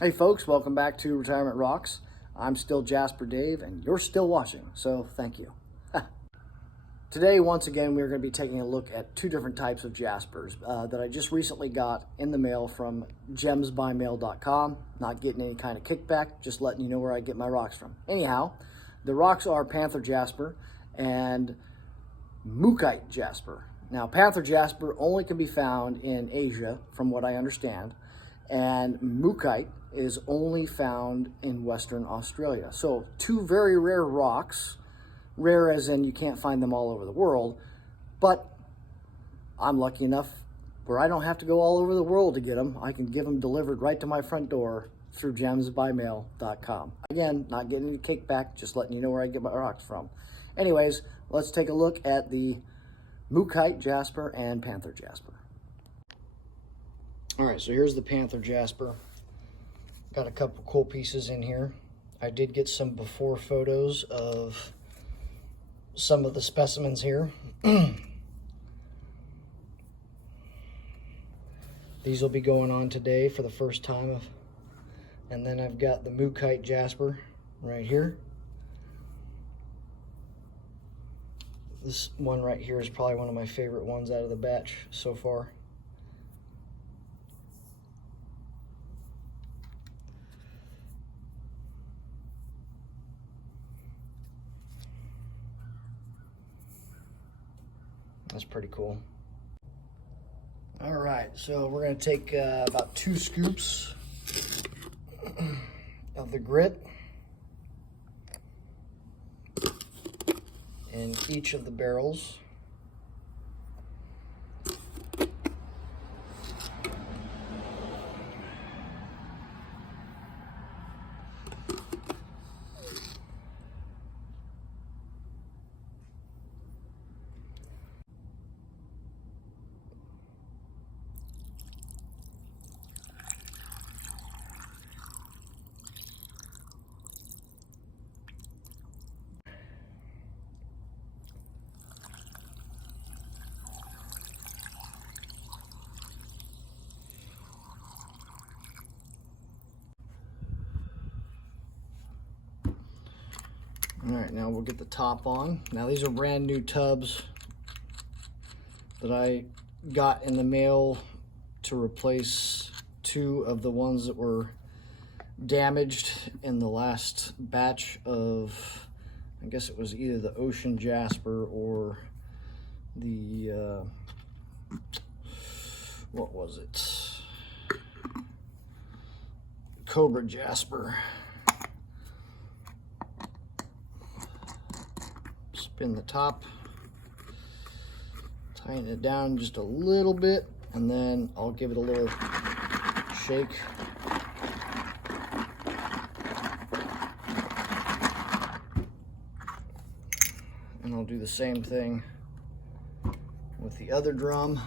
Hey folks, welcome back to Retirement Rocks. I'm still Jasper Dave and you're still watching, so thank you. Today, once again, we're going to be taking a look at two different types of jaspers that I just recently got in the mail from gemsbymail.com. Not getting any kind of kickback, just letting you know where I get my rocks from. Anyhow, the rocks are Panther Jasper and Mookaite Jasper. Now, Panther Jasper only can be found in Asia, from what I understand, and Mookite is only found in Western Australia. So two very rare rocks, rare as in you can't find them all over the world, but I'm lucky enough where I don't have to go all over the world to get them. I can get them delivered right to my front door through gemsbymail.com. Again, not getting any kickback, just letting you know where I get my rocks from. Anyways, let's take a look at the Mookite Jasper and Panther Jasper. All right, so here's the Panther Jasper. Got a couple cool pieces in here. I did get some before photos of some of the specimens here. These will be going on today for the first time. And then I've got the Mookite Jasper right here. This one right here is probably one of my favorite ones out of the batch so far. That's pretty cool. All right, so we're going to take about 2 scoops of the grit in each of the barrels. All right, now we'll get the top on. Now these are brand new tubs that I got in the mail to replace 2 of the ones that were damaged in the last batch of, I guess it was either the Ocean Jasper or the, what was it? Cobra Jasper. Spin the top, tighten it down just a little bit, and then I'll give it a little shake. And I'll do the same thing with the other drum.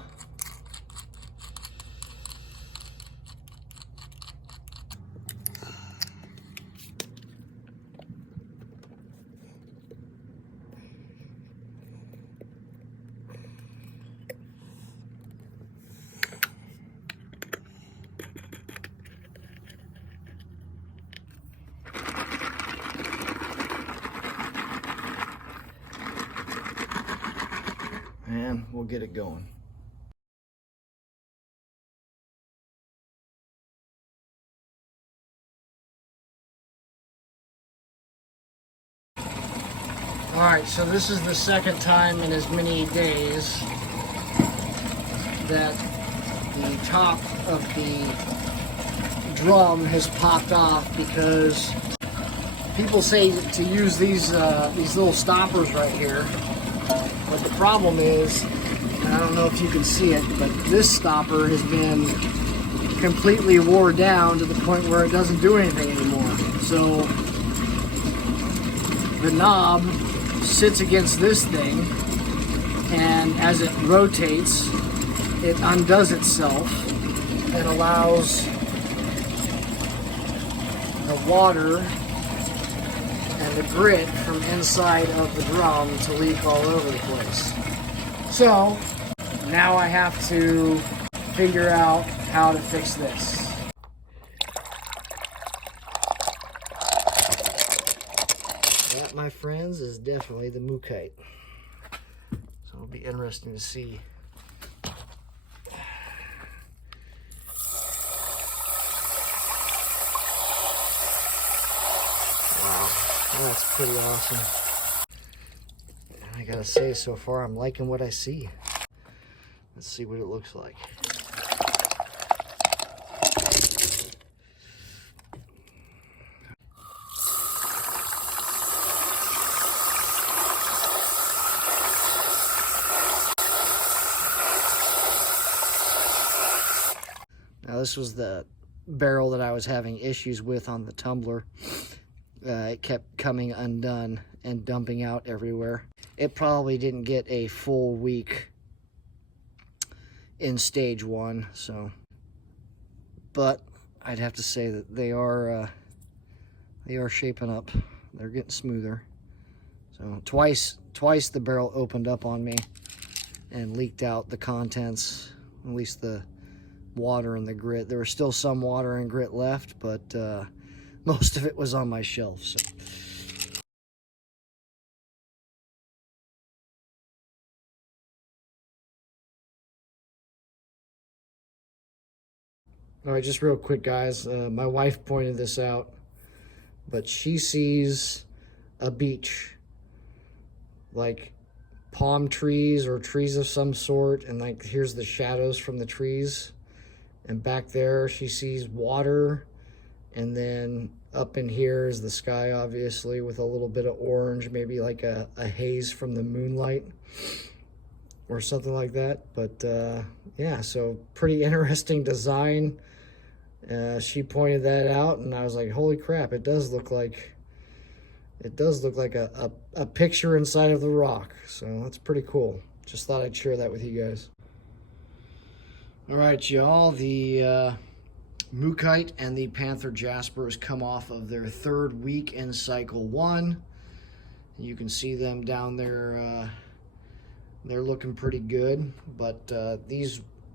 And we'll get it going. All right, so this is the second time in as many days that the top of the drum has popped off because people say to use these little stoppers right here. But the problem is, and I don't know if you can see it, but this stopper has been completely wore down to the point where it doesn't do anything anymore. So the knob sits against this thing, and as it rotates, it undoes itself and allows the water and the grit from inside of the drum to leak all over the place. So now I have to figure out how to fix this. that, my friends, is definitely the Mookite. So it'll be interesting to see. Wow, that's pretty awesome. I gotta say, so far I'm liking what I see. Let's see what it looks like. Now this was the barrel that I was having issues with on the tumbler. It kept coming undone and dumping out everywhere. It probably didn't get a full week in stage 1, so. But I'd have to say that they are shaping up. They're getting smoother. So twice the barrel opened up on me and leaked out the contents, at least the water and the grit. There was still some water and grit left, but most of it was on my shelf. So. All right, just real quick, guys. My wife pointed this out, but she sees a beach, like palm trees or trees of some sort, and like here's the shadows from the trees. And back there, she sees water, and then up in here is the sky, obviously, with a little bit of orange, maybe like a haze from the moonlight or something like that. But yeah, so pretty interesting design. She pointed that out, and I was like, holy crap, it does look like a picture inside of the rock. So that's pretty cool. Just thought I'd share that with you guys. All right, y'all, the Mookite and the Panther Jasper has come off of their 3rd week in cycle 1. You can see them down there. They're looking pretty good, but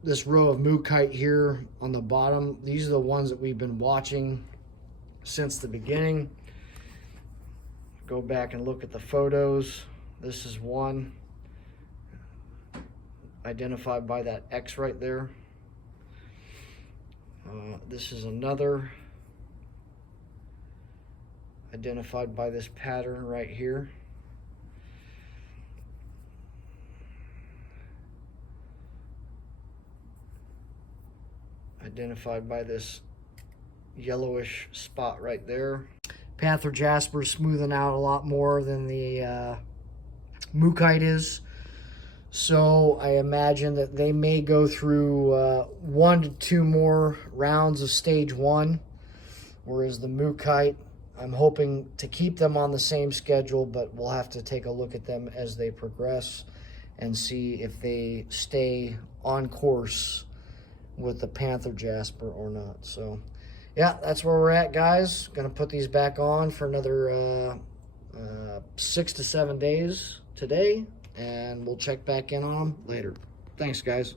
this row of Mookite here on the bottom, these are the ones that we've been watching since the beginning. Go back and look at the photos. This is one identified by that X right there. This is another identified by this pattern right here. Identified by this yellowish spot right there. Panther Jasper smoothing out a lot more than the Mookite is. So I imagine that they may go through 1 to 2 more rounds of stage 1, whereas the Mookite, I'm hoping to keep them on the same schedule, but we'll have to take a look at them as they progress and see if they stay on course with the Panther Jasper or not. So yeah, that's where we're at, guys. Gonna put these back on for another 6 to 7 days today, and we'll check back in on them later. Thanks, guys.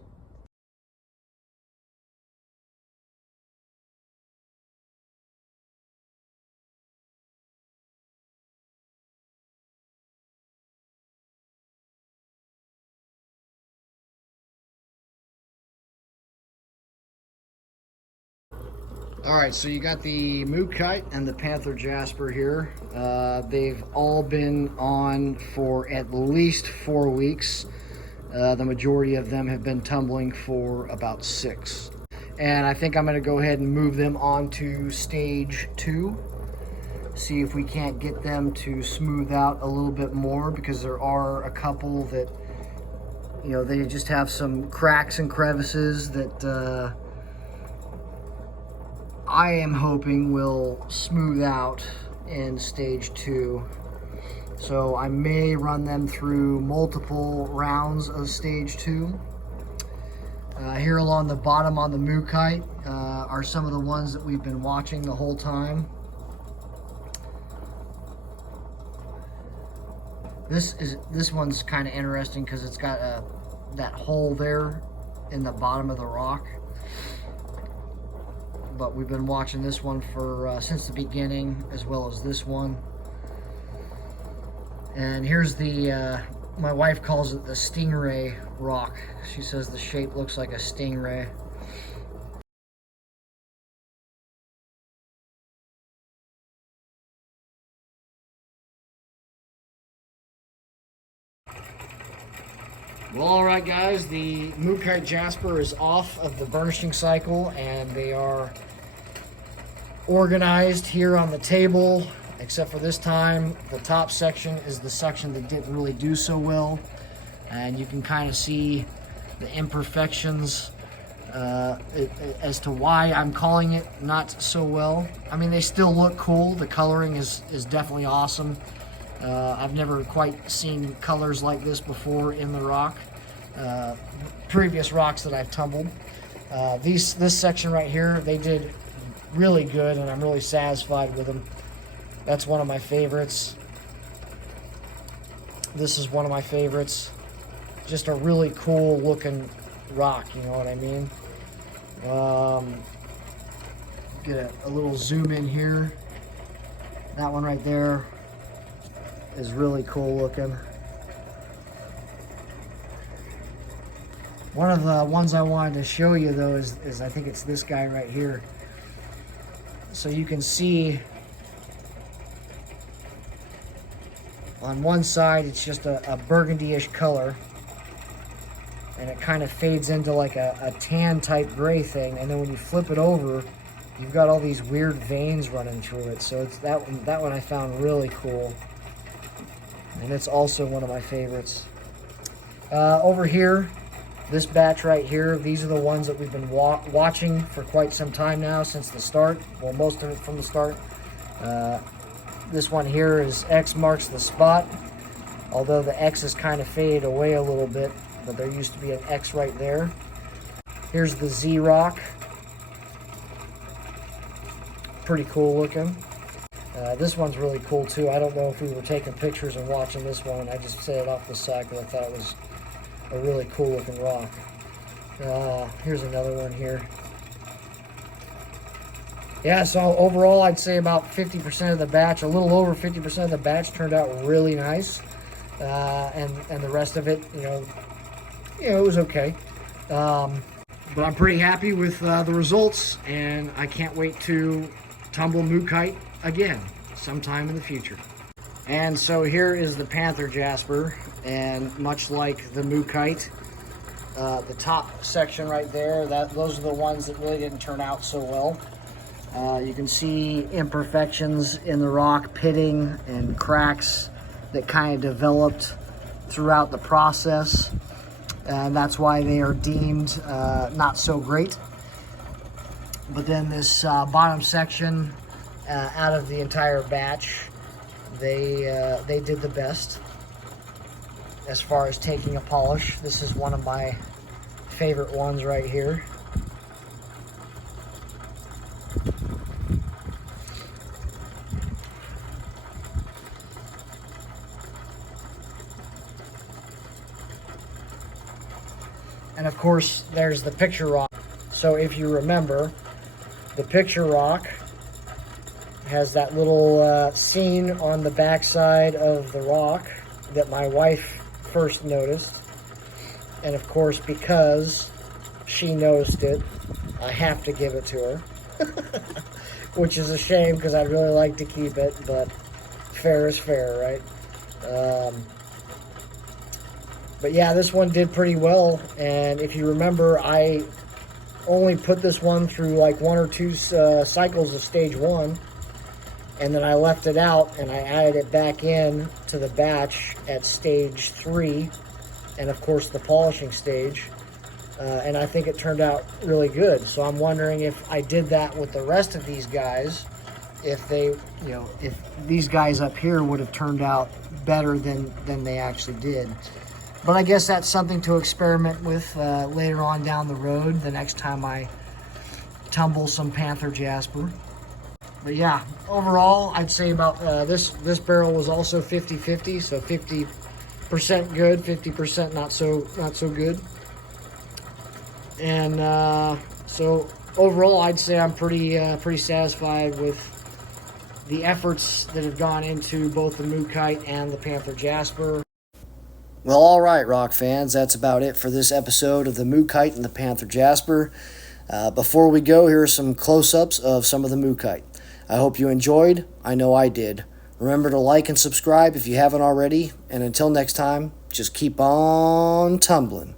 All right, so you got the Mookite and the Panther Jasper here. They've all been on for at least 4 weeks. The majority of them have been tumbling for about 6. And I think I'm gonna go ahead and move them on to stage 2. See if we can't get them to smooth out a little bit more, because there are a couple that, you know, they just have some cracks and crevices that I am hoping will smooth out in stage 2. So I may run them through multiple rounds of stage 2. Here along the bottom on the Mookite are some of the ones that we've been watching the whole time. This one's kind of interesting because it's got that hole there in the bottom of the rock. But we've been watching this one for since the beginning, as well as this one. And here's the, my wife calls it the stingray rock. She says the shape looks like a stingray. Well, all right, guys, the Mookaite Jasper is off of the burnishing cycle, and they are organized here on the table, except for this time, the top section is the section that didn't really do so well, and you can kind of see the imperfections as to why I'm calling it not so well. I mean, they still look cool. The coloring is definitely awesome. I've never quite seen colors like this before in the rock. Previous rocks that I've tumbled. This section right here, they did really good, and I'm really satisfied with them. That's one of my favorites. This is one of my favorites. Just a really cool looking rock, you know what I mean? Get a little zoom in here. That one right there is really cool looking. One of the ones I wanted to show you though is I think it's this guy right here. So you can see on one side it's just a burgundy-ish color, and it kind of fades into like a tan type gray thing, and then when you flip it over, you've got all these weird veins running through it. So it's that one I found really cool, and it's also one of my favorites. Over here, this batch right here, these are the ones that we've been watching for quite some time now, since the start. Well, most of it from the start. This one here is X marks the spot, although the X is kind of faded away a little bit, but there used to be an X right there. Here's the Z rock. Pretty cool looking. This one's really cool too. I don't know if we were taking pictures and watching this one. I just set it off the side because I thought it was a really cool looking rock. Here's another one here. Yeah, so overall I'd say about 50% of the batch, a little over 50% of the batch turned out really nice. And the rest of it, you know, it was okay. But I'm pretty happy with the results, and I can't wait to tumble Mookite again sometime in the future. And so here is the Panther Jasper, and much like the Mookite, the top section right there, those are the ones that really didn't turn out so well. You can see imperfections in the rock, pitting and cracks that kind of developed throughout the process, and that's why they are deemed not so great. But then this bottom section, out of the entire batch, they did the best as far as taking a polish. This is one of my favorite ones right here. And of course, there's the picture rock. So if you remember, the picture rock has that little scene on the backside of the rock that my wife first noticed. And of course, because she noticed it, I have to give it to her. Which is a shame, because I'd really like to keep it, but fair is fair, right? But yeah, this one did pretty well, and if you remember, I only put this one through like 1 or 2 cycles of stage 1, and then I left it out, and I added it back in to the batch at stage 3, and of course the polishing stage, and I think it turned out really good. So I'm wondering if I did that with the rest of these guys, if they, you know, if these guys up here would have turned out better than they actually did. But I guess that's something to experiment with later on down the road, the next time I tumble some Panther Jasper. But yeah, overall, I'd say about this barrel was also 50-50, so 50% good, 50% not so good. And so overall, I'd say I'm pretty satisfied with the efforts that have gone into both the Mookite and the Panther Jasper. Well, all right, rock fans, that's about it for this episode of the Mookite and the Panther Jasper. Before we go, here are some close-ups of some of the Mookite. I hope you enjoyed. I know I did. Remember to like and subscribe if you haven't already. And until next time, just keep on tumbling.